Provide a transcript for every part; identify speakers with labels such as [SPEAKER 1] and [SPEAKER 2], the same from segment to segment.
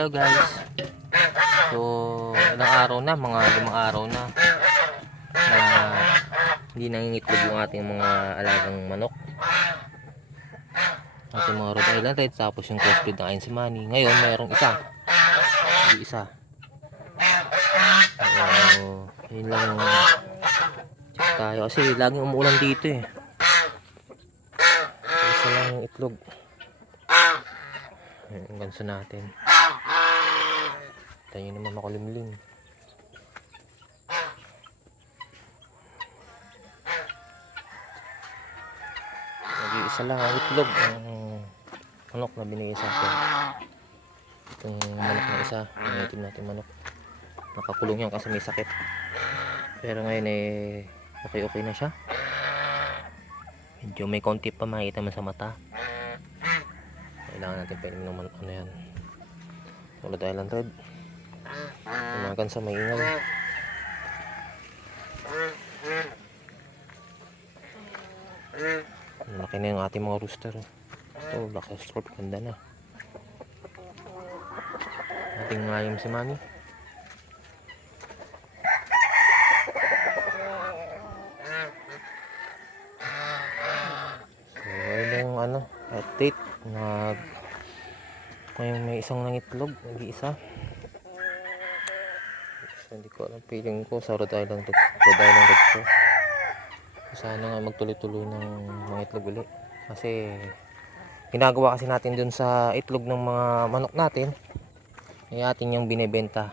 [SPEAKER 1] tayo guys. So ilang araw na mga limang araw na na hindi nangingitlog yung ating mga alagang manok. Ating mga Rhode Island Red tapos yung crossbreed na ayon si Manny. Ngayon mayroong isa. Hindi isa. So, yun lang check tayo. Kasi laging umuulan dito eh. Isa lang yung itlog. Hanggang sa natin. Tayo naman makulimlim. Nag-iisa lang ang itlog ang manok na binigay sa akin. Itong manok na isa, yung itim natin manok. Nakakulong yan kasi may sakit. Pero ngayon eh, okay okay na siya. Medyo may konti pa makikita man sa mata. Kailangan natin painom ng ano yan. Rhode Island Red. Umagan sa may ingay. Laki na yung ating mga rooster. oh. Ito, laki strop. Ganda na. Ating ngayom si Mami. So, ayun yung ano, update. Nag... Ngayon may isang nangitlog. Nag-iisa. So, hindi ko alam. Feeling ko sa Rhode Island, Rhode Island Red. Sana nga magtuloy-tuloy ng mga itlog ulit. Kasi ginagawa kasi natin dun sa itlog ng mga manok natin. Ay atin yung binebenta.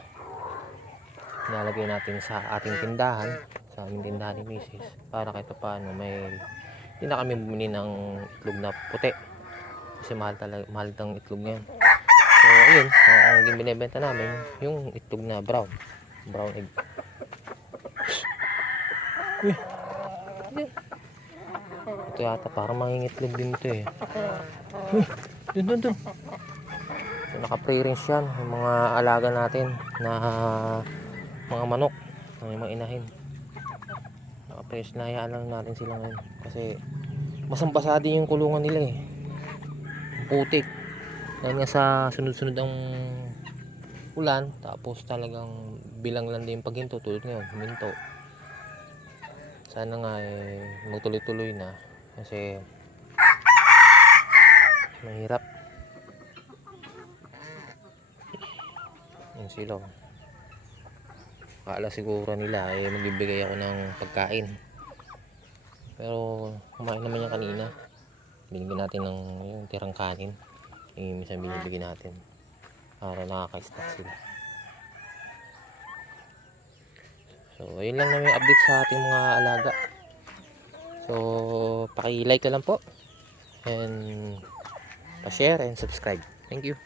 [SPEAKER 1] Nilalagay natin sa ating tindahan. Sa aming tindahan ni Mrs. Para kahit paano may hindi na kami bumili ng itlog na puti. Kasi mahal talaga, mahal ng itlog ngayon. So, ayun, ang, ang binebenta namin, yung itlog na brown. Brown egg. Ito yata, parang mangingitlog din ito eh. Huh, dun, dun, dun. So, naka-free range yan. Yung mga alaga natin na mga manok. Ang mga inahin. Naka-free na hayaan lang natin sila ngayon. Kasi basang-basa din yung kulungan nila eh. Putik. Dahil nga sa sunod-sunod ang ulan. Tapos talagang bilang lang din paghinto. Tulad ngayon, huminto. Sana nga eh magtuloy-tuloy na kasi mahirap. Yung silaw. Akala siguro nila eh magbibigay ako ng pagkain. Pero kumain naman yan kanina. Binigyan natin ng yung tirang kanin. Yung minsan binibigyan natin para nakaka-stack sila So, ayun lang naman yung update sa ating mga alaga. So, paki-like ka lang po. And, pa-share and subscribe. Thank you.